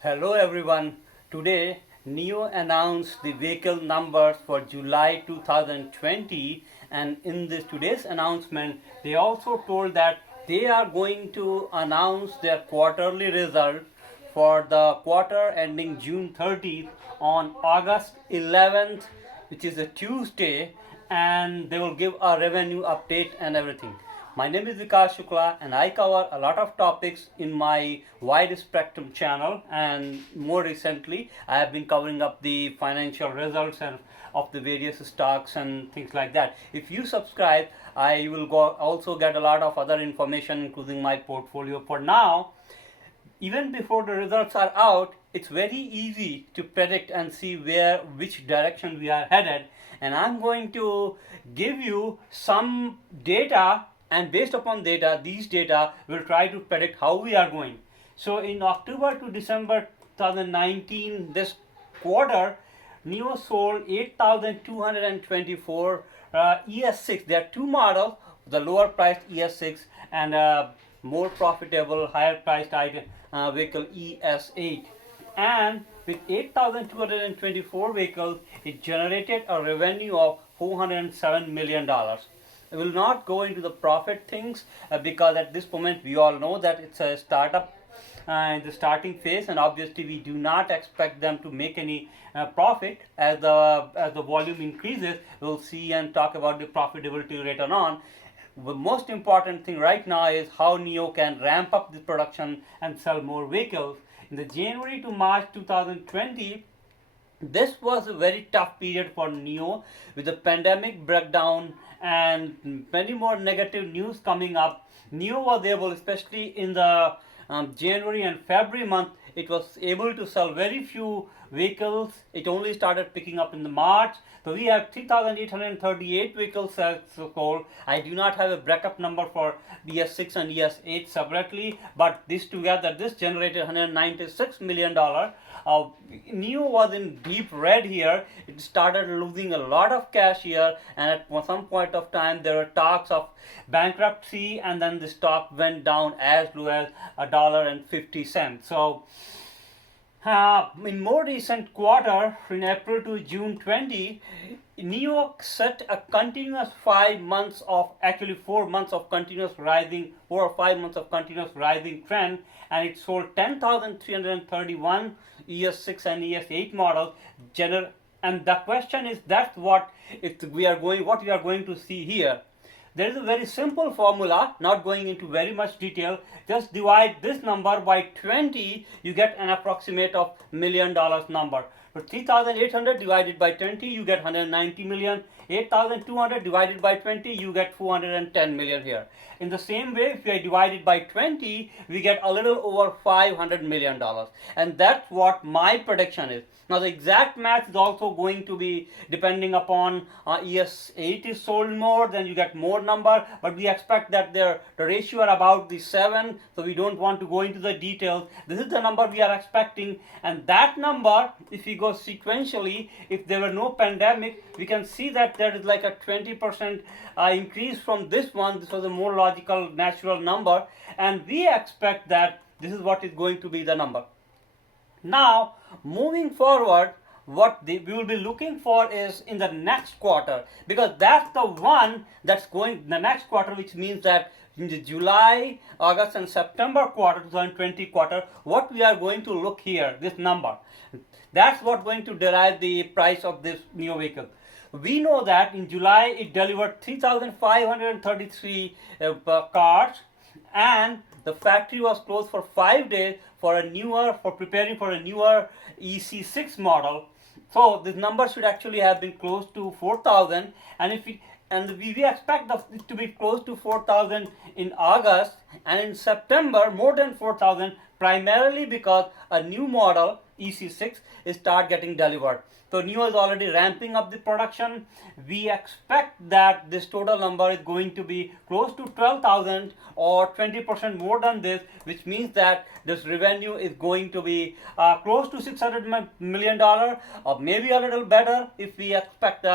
Hello everyone. Today NIO announced the vehicle numbers for July 2020, and in this today's announcement they also told that they are going to announce their quarterly result for the quarter ending June 30th on August 11th, which is a Tuesday, and they will give a revenue update and everything. My name is Vikas Shukla and I cover a lot of topics in my wide spectrum channel, and more recently I have been covering up the financial results and of the various stocks and things like that. If you subscribe, I will also get a lot of other information including my portfolio. For now, even before the results are out, it's very easy to predict and see which direction we are headed, and I'm going to give you some data, and based upon these data will try to predict how we are going. So in October to December 2019, this quarter, NIO sold 8,224 ES6. There are two models, the lower priced ES6 and more profitable, higher priced vehicle ES8. And with 8,224 vehicles, it generated a revenue of $407 million. I will not go into the profit things because at this moment we all know that it's a startup in the starting phase, and obviously we do not expect them to make any profit. As the volume increases, we'll see and talk about the profitability later on. The most important thing right now is how NIO can ramp up the production and sell more vehicles. In the January to March 2020, this was a very tough period for NIO with the pandemic breakdown and many more negative news coming up. NIO was able, especially in the January and February month, it was able to sell very few vehicles. It only started picking up in the March. So we have 3,838 vehicles sold. I do not have a breakup number for ES6 and ES8 separately, but this together, this generated $196 million. NIO was in deep red here. It started losing a lot of cash here, and at some point of time there were talks of bankruptcy, and then the stock went down as low as $1.50. So in more recent quarter, in April to June 20, NIO set a continuous 4 months of continuous rising, 4 or 5 months of continuous rising trend, and it sold 10,331 ES6 and ES8 models. And the question is, what we are going to see here. There is a very simple formula, not going into very much detail. Just divide this number by 20, you get an approximate of $1 million number. So 3,800 divided by 20, you get 190 million. 8,200 divided by 20, you get 410 million here. In the same way, if we divide it by 20, we get a little over $500 million. And that's what my prediction is. Now the exact math is also going to be depending upon ES8 is sold more, then you get more number, but we expect that the ratio are about the 7, so we don't want to go into the details. This is the number we are expecting, and that number, if we go sequentially, if there were no pandemic, we can see that there is like a 20% increase from this one. This was a more logical, natural number, and we expect that this is what is going to be the number. Now, moving forward, what we will be looking for is in the next quarter, because that's the one that's going the next quarter, which means that in the July, August and September quarter, 2020 quarter, what we are going to look here, this number, that's what going to derive the price of this NIO vehicle. We know that in July it delivered 3,533 cars, and the factory was closed for 5 days for preparing for a newer EC6 model. So this number should actually have been close to 4,000, and we expect it to be close to 4,000 in August, and in September more than 4,000, primarily because a new model EC6 is start getting delivered. So NIO is already ramping up the production. We expect that this total number is going to be close to 12,000 or 20% more than this, which means that this revenue is going to be close to $600 million, or maybe a little better if we expect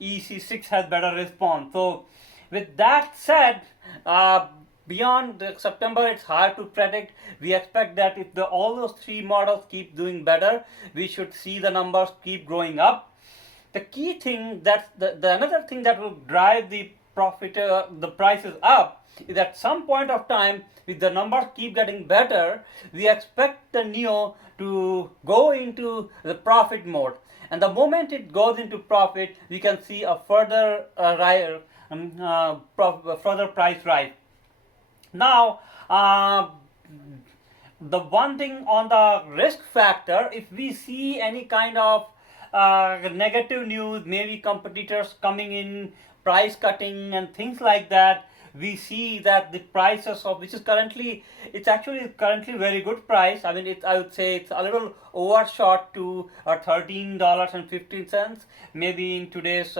EC6 has better response. So with that said, beyond the September, it's hard to predict. We expect that if all those three models keep doing better, we should see the numbers keep growing up. The key thing, that the another thing that will drive the profit, the prices up, is at some point of time, if the numbers keep getting better, we expect the NIO to go into the profit mode. And the moment it goes into profit, we can see a further further price rise. Now, the one thing on the risk factor, if we see any kind of negative news, maybe competitors coming in, price cutting and things like that, we see that the prices of, which is currently, it's actually currently very good price. I mean, I would say it's a little overshot to $13.15. Maybe in today's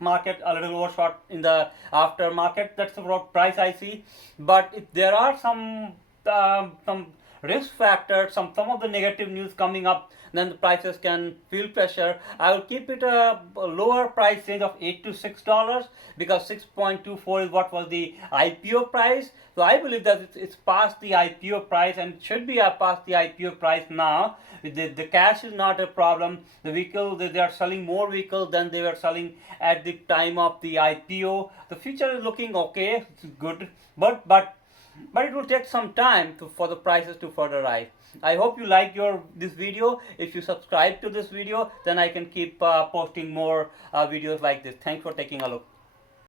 market, a little overshot in the aftermarket. That's the price I see. But if there are some risk factors, some of the negative news coming up, then the prices can feel pressure. I will keep it a lower price range of $8 to $6, because 6.24 is what was the IPO price. So I believe that it's past the IPO price, and it should be past the IPO price now. The cash is not a problem. The vehicle, they are selling more vehicles than they were selling at the time of the IPO. The future is looking okay, it's good, but it will take some time for the prices to further rise. I hope you like this video. If you subscribe to this video, then I can keep posting more videos like this. Thanks for taking a look.